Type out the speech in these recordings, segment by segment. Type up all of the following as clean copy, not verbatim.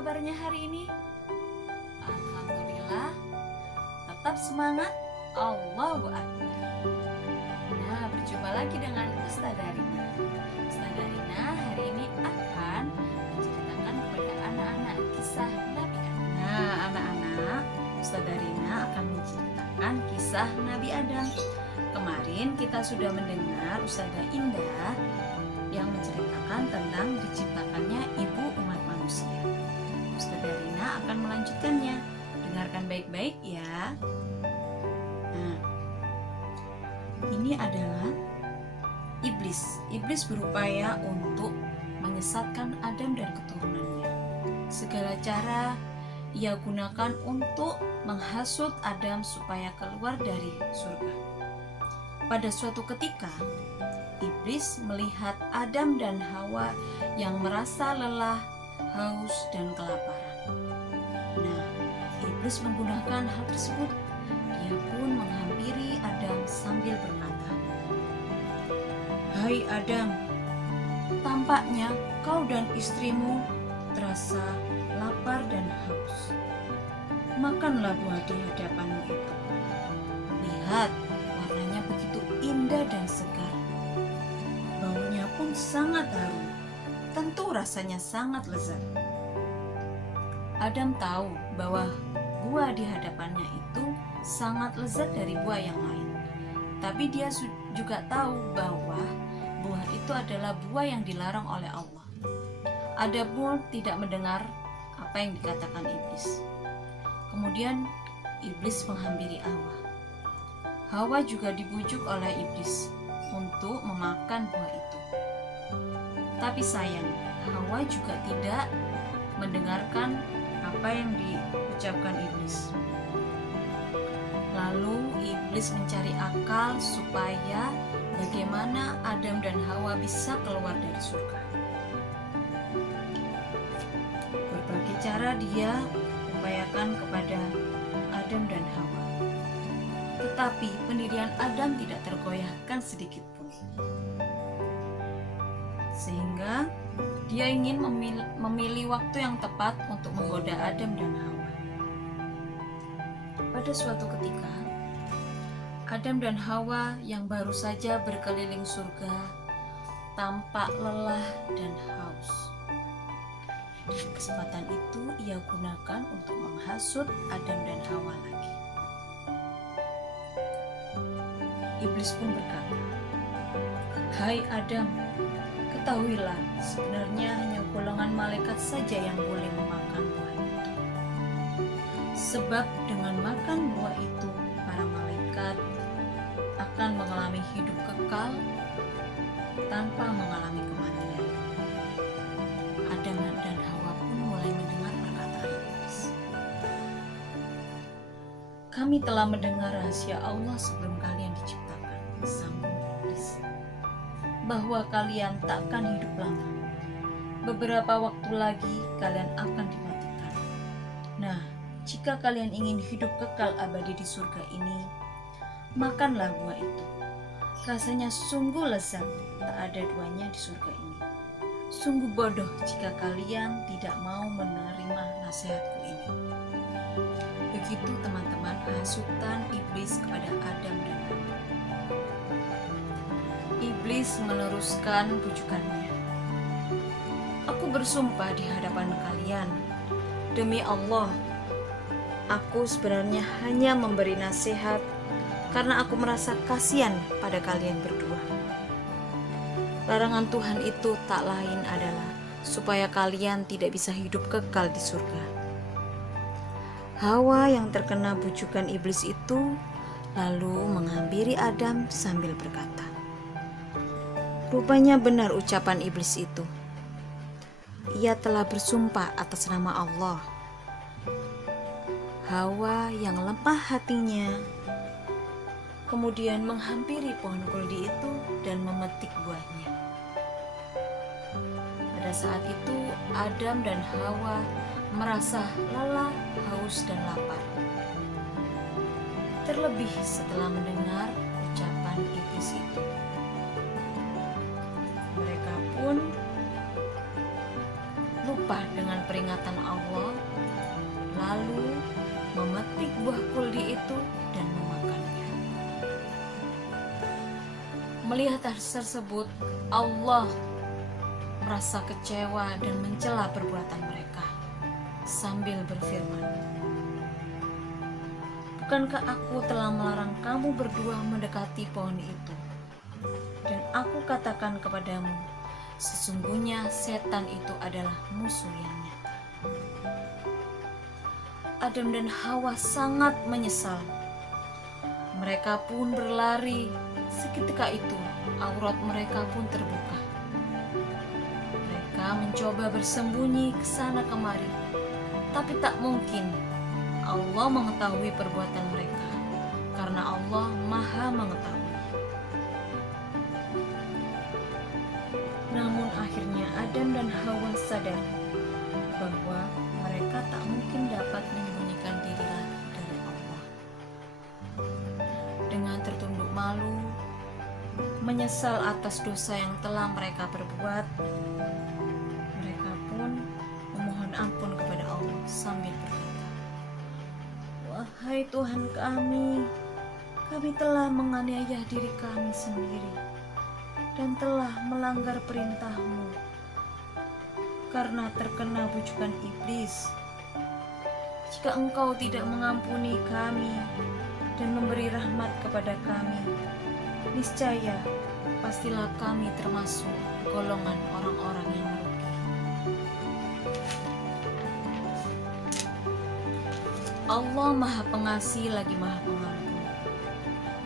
kabarnya hari ini? Alhamdulillah, tetap semangat. Allahu Akbar. Nah, berjumpa lagi dengan Ustazah Rina. Ustazah Rina hari ini akan menceritakan kepada anak-anak kisah Nabi Adam. Nah, anak-anak, Ustazah Rina akan menceritakan kisah Nabi Adam. Kemarin kita sudah mendengar Ustazah Indah yang menceritakan tentang diciptakannya ibu umat manusia. Ustazah Rina akan melanjutkannya. Dengarkan baik-baik ya. Nah, ini adalah iblis. Iblis berupaya untuk menyesatkan Adam dan keturunannya. Segala cara ia gunakan untuk menghasut Adam supaya keluar dari surga. Pada suatu ketika, iblis melihat Adam dan Hawa yang merasa lelah, haus, dan kelaparan. Nah, iblis menggunakan hal tersebut. Dia pun menghampiri Adam sambil berkata, "Hai Adam, tampaknya kau dan istrimu terasa lapar dan haus. Makanlah buah di hadapanmu itu. Lihat, warnanya begitu indah dan segar. Baunya pun sangat harum. Tentu rasanya sangat lezat." Adam tahu bahwa buah di hadapannya itu sangat lezat dari buah yang lain. Tapi dia juga tahu bahwa buah itu adalah buah yang dilarang oleh Allah. Adam pun tidak mendengar apa yang dikatakan iblis. Kemudian iblis menghampiri Hawa. Hawa juga dibujuk oleh iblis untuk memakan buah itu. Tapi sayang, Hawa juga tidak mendengarkan apa yang diucapkan iblis. Lalu iblis mencari akal supaya bagaimana Adam dan Hawa bisa keluar dari surga. Berbagai cara dia upayakan kepada Adam dan Hawa. Tetapi pendirian Adam tidak tergoyahkan sedikit pun. Sehingga dia ingin memilih waktu yang tepat untuk menggoda Adam dan Hawa. Pada suatu ketika, Adam dan Hawa yang baru saja berkeliling surga tampak lelah dan haus. Kesempatan itu ia gunakan untuk menghasut Adam dan Hawa lagi. Iblis pun berkata, "Hai Adam, ketahuilah, sebenarnya hanya golongan malaikat saja yang boleh memakan buah itu. Sebab dengan makan buah itu, para malaikat akan mengalami hidup kekal tanpa mengalami kematian." Adam dan Hawa pun mulai mendengar perkataan iblis. "Kami telah mendengar rahasia Allah sebelum kalian diciptakan," sambung iblis, "bahwa kalian takkan hidup lama. Beberapa waktu lagi kalian akan dimatikan. Nah, jika kalian ingin hidup kekal abadi di surga ini, makanlah buah itu. Rasanya sungguh lezat, tak ada duanya di surga ini. Sungguh bodoh jika kalian tidak mau menerima nasihatku ini." Begitu teman-teman hasutan iblis kepada Adam dan Hawa. Iblis meneruskan bujukannya. "Aku bersumpah di hadapan kalian, demi Allah, aku sebenarnya hanya memberi nasihat karena aku merasa kasihan pada kalian berdua. Larangan Tuhan itu tak lain adalah supaya kalian tidak bisa hidup kekal di surga." Hawa yang terkena bujukan iblis itu lalu menghampiri Adam sambil berkata, "Rupanya benar ucapan iblis itu. Ia telah bersumpah atas nama Allah." Hawa yang lemah hatinya kemudian menghampiri pohon kuldi itu dan memetik buahnya. Pada saat itu Adam dan Hawa merasa lelah, haus, dan lapar. Terlebih setelah mendengar ucapan iblis itu. Mereka pun lupa dengan peringatan Allah, lalu memetik buah kuldi itu dan memakannya. Melihat hal tersebut, Allah merasa kecewa dan mencela perbuatan mereka sambil berfirman, "Bukankah aku telah melarang kamu berdua mendekati pohon itu? Dan aku katakan kepadamu, sesungguhnya setan itu adalah musuh yang nyata." Adam dan Hawa sangat menyesal. Mereka pun berlari. Seketika itu aurat mereka pun terbuka. Mereka mencoba bersembunyi ke sana kemari, tapi tak mungkin. Allah mengetahui perbuatan mereka, karena Allah Maha mengetahui. Namun akhirnya Adam dan Hawa sadar bahwa mereka tak mungkin dapat menyembunyikan diri lagi dari Allah. Dengan tertunduk malu, menyesal atas dosa yang telah mereka perbuat, mereka pun memohon ampun kepada Allah sambil berkata, "Wahai Tuhan kami telah menganiaya diri kami sendiri dan telah melanggar perintah-Mu karena terkena bujukan iblis. Jika Engkau tidak mengampuni kami dan memberi rahmat kepada kami, niscaya pastilah kami termasuk golongan orang-orang yang merugi." Allah Maha Pengasih lagi Maha Pengampun.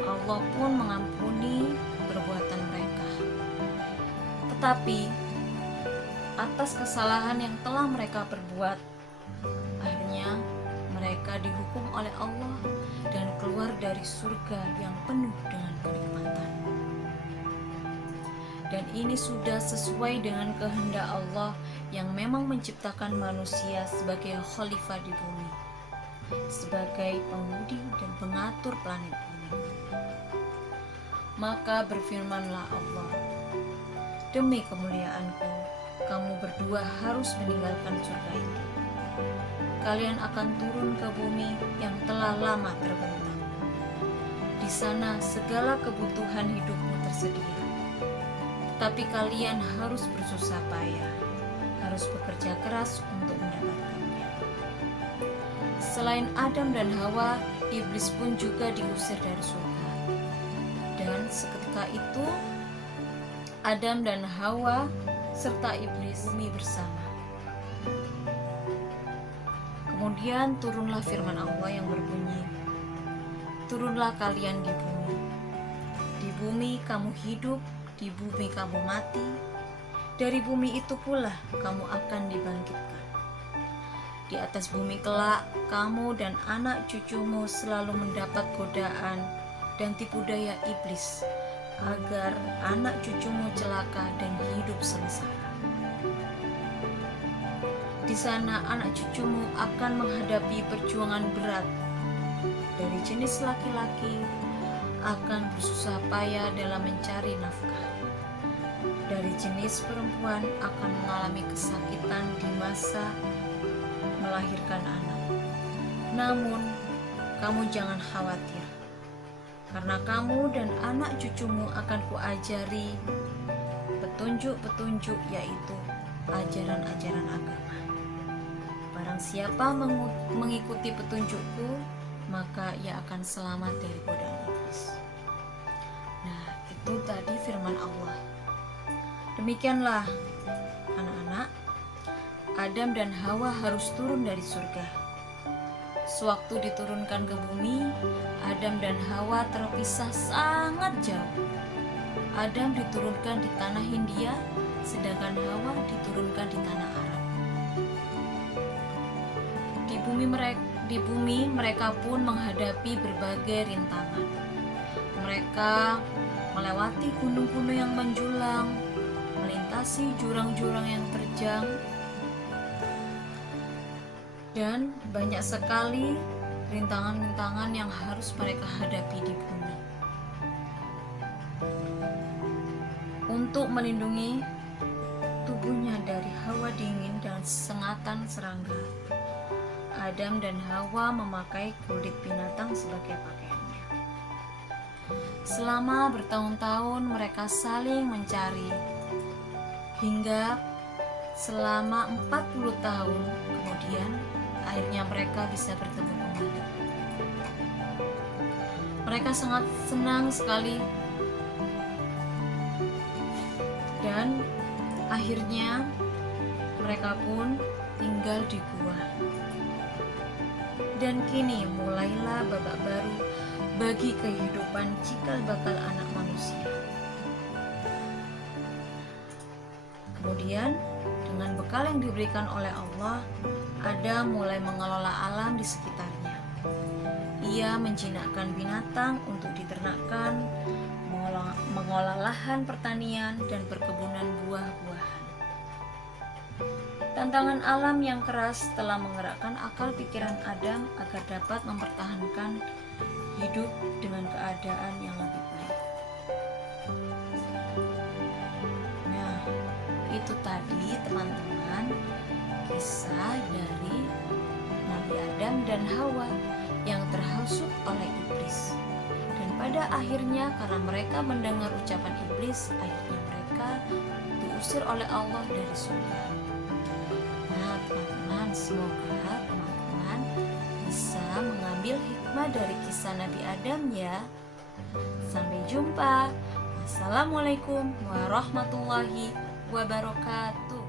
Allah pun mengampuni perbuatan mereka. Tetapi atas kesalahan yang telah mereka perbuat, akhirnya mereka dihukum oleh Allah dan keluar dari surga yang penuh dengan kenikmatan. Dan ini sudah sesuai dengan kehendak Allah yang memang menciptakan manusia sebagai khalifah di bumi, sebagai pengemudi dan pengatur planet bumi. Maka berfirmanlah Allah, "Demi kemuliaan-Ku, kamu berdua harus meninggalkan surga itu. Kalian akan turun ke bumi yang telah lama terbentang. Di sana segala kebutuhan hidupmu tersedia. Tapi kalian harus bersusah payah, harus bekerja keras untuk mendapatkannya." Selain Adam dan Hawa, iblis pun juga diusir dari surga. Dan seketika itu Adam dan Hawa serta iblis bumi bersama. Kemudian turunlah firman Allah yang berbunyi, "Turunlah kalian di bumi. Di bumi kamu hidup, di bumi kamu mati. Dari bumi itu pula kamu akan dibangkitkan. Di atas bumi kelak, kamu dan anak cucumu selalu mendapat godaan dan tipu daya iblis, agar anak cucumu celaka dan hidup sengsara. Di sana anak cucumu akan menghadapi perjuangan berat. Dari jenis laki-laki akan bersusah payah dalam mencari nafkah. Dari jenis perempuan akan mengalami kesakitan di masa melahirkan anak. Namun, kamu jangan khawatir, karena kamu dan anak cucumu akan kuajari petunjuk-petunjuk, yaitu ajaran-ajaran agama. Barang siapa mengikuti petunjukku, maka ia akan selamat dari godaan iblis." Nah, itu tadi firman Allah. Demikianlah anak-anak, Adam dan Hawa harus turun dari surga. Sewaktu diturunkan ke bumi, Adam dan Hawa terpisah sangat jauh. Adam diturunkan di tanah Hindia, sedangkan Hawa diturunkan di tanah Arab. Di bumi mereka pun menghadapi berbagai rintangan. Mereka melewati gunung-gunung yang menjulang, melintasi jurang-jurang yang terjang, dan banyak sekali rintangan-rintangan yang harus mereka hadapi di bumi. Untuk melindungi tubuhnya dari hawa dingin dan sengatan serangga. Adam dan Hawa memakai kulit binatang sebagai pakaiannya. Selama bertahun-tahun mereka saling mencari, hingga selama 40 tahun kemudian akhirnya mereka bisa bertemu kembali. Mereka sangat senang sekali dan akhirnya mereka pun tinggal di gua. Dan kini mulailah babak baru bagi kehidupan cikal bakal anak manusia. Kemudian dengan bekal yang diberikan oleh Allah, Adam mulai mengelola alam di sekitarnya. Ia menjinakkan binatang untuk diternakkan, mengolah lahan pertanian dan perkebunan buah-buahan. Tantangan alam yang keras telah menggerakkan akal pikiran Adam agar dapat mempertahankan hidup dengan keadaan yang lebih baik. Nah, itu tadi teman-teman kisah dari Nabi Adam dan Hawa yang terhasut oleh iblis. Dan pada akhirnya karena mereka mendengar ucapan iblis, akhirnya mereka diusir oleh Allah dari surga. Nah teman-teman, semoga teman-teman bisa mengambil hikmah dari kisah Nabi Adam ya. Sampai jumpa. Assalamualaikum warahmatullahi wabarakatuh.